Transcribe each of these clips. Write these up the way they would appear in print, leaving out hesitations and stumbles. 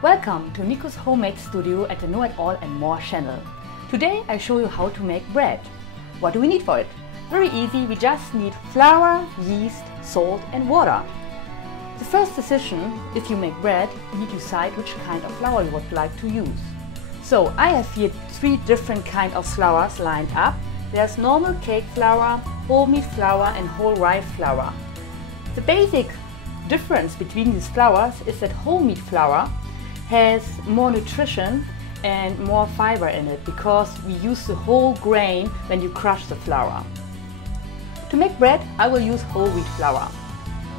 Welcome to Nico's Homemade Studio at the Know It All and More channel. Today I show you how to make bread. What do we need for it? Very easy, we just need flour, yeast, salt and water. The first decision, if you make bread, you need to decide which kind of flour you would like to use. So I have here 3 different kinds of flours lined up. There's normal cake flour, whole wheat flour and whole rye flour. The basic difference between these flours is that whole wheat flour has more nutrition and more fiber in it because we use the whole grain when you crush the flour. To make bread, I will use whole wheat flour.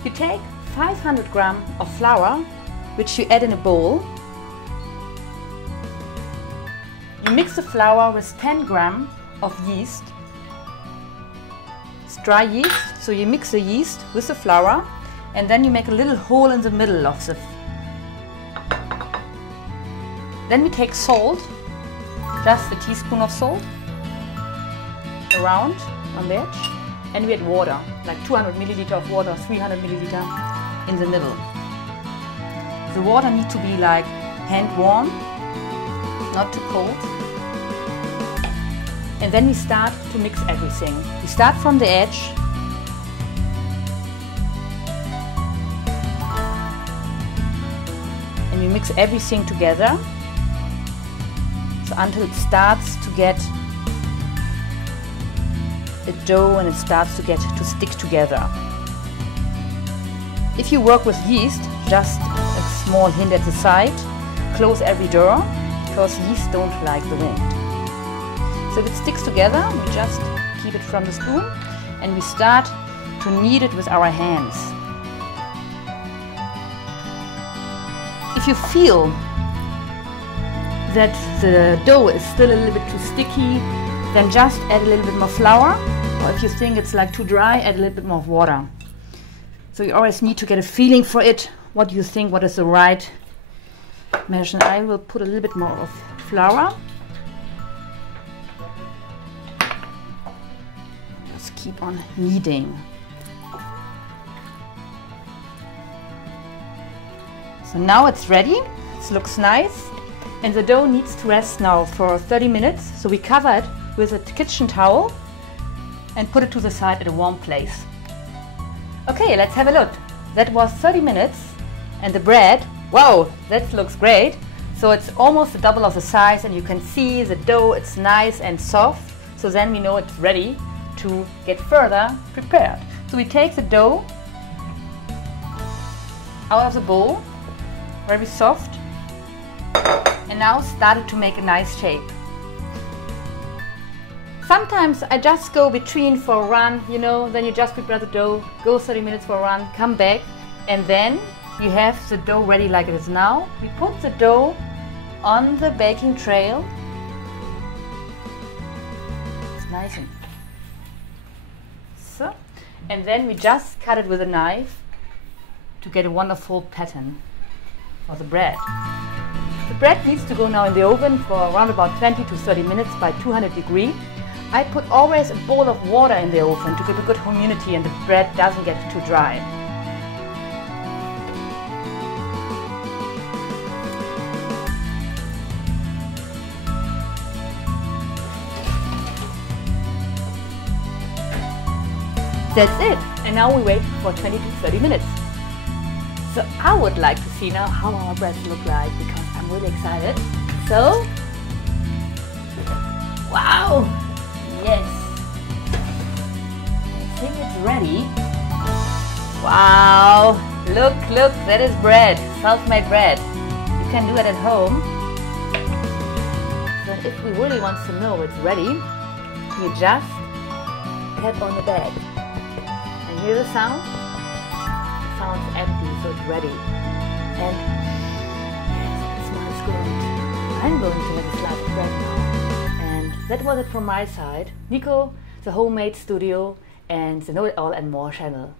You take 500 grams of flour, which you add in a bowl. You mix the flour with 10 grams of yeast. It's dry yeast, so you mix the yeast with the flour and then you make a little hole in the middle of the. Then we take salt, just a teaspoon of salt, around on the edge, and we add water, like 200 milliliter of water, 300 milliliter in the middle. The water needs to be like hand warm, not too cold. And then we start to mix everything. We start from the edge. And we mix everything together. So until it starts to get a dough and it starts to stick together. If you work with yeast, just a small hint at the side, close every door because yeast don't like the wind. So if it sticks together, we just keep it from the spoon and we start to knead it with our hands. If you feel that the dough is still a little bit too sticky, then just add a little bit more flour, or if you think it's like too dry, add a little bit more water. So you always need to get a feeling for it, what you think, what is the right measure. I will put a little bit more of flour. Just keep on kneading. So now it's ready, it looks nice. And the dough needs to rest now for 30 minutes, so we cover it with a kitchen towel and put it to the side at a warm place. Okay, let's have a look. That was 30 minutes and the bread, wow, that looks great. So it's almost the double of the size and you can see the dough, it's nice and soft. So then we know it's ready to get further prepared. So we take the dough out of the bowl, very soft. And now started to make a nice shape. Sometimes I just go between for a run, then you just prepare the dough, go 30 minutes for a run, come back, and then you have the dough ready like it is now. We put the dough on the baking tray. It's nice and so. And then we just cut it with a knife to get a wonderful pattern for the bread. The bread needs to go now in the oven for around about 20 to 30 minutes by 200 degrees. I put always a bowl of water in the oven to get a good humidity and the bread doesn't get too dry. That's it. And now we wait for 20 to 30 minutes. So I would like to see now how our bread look like because I'm really excited. So, wow, yes, I think it's ready. Wow, look, that is bread, self-made bread. You can do it at home. But if we really want to know it's ready, you just tap on the bed. And hear the sound? Sounds empty, so it's ready. And yes, it smells good. I'm going to have a slice of bread now. And that was it from my side. Nico, the Homemade Studio, and the Know It All and More channel.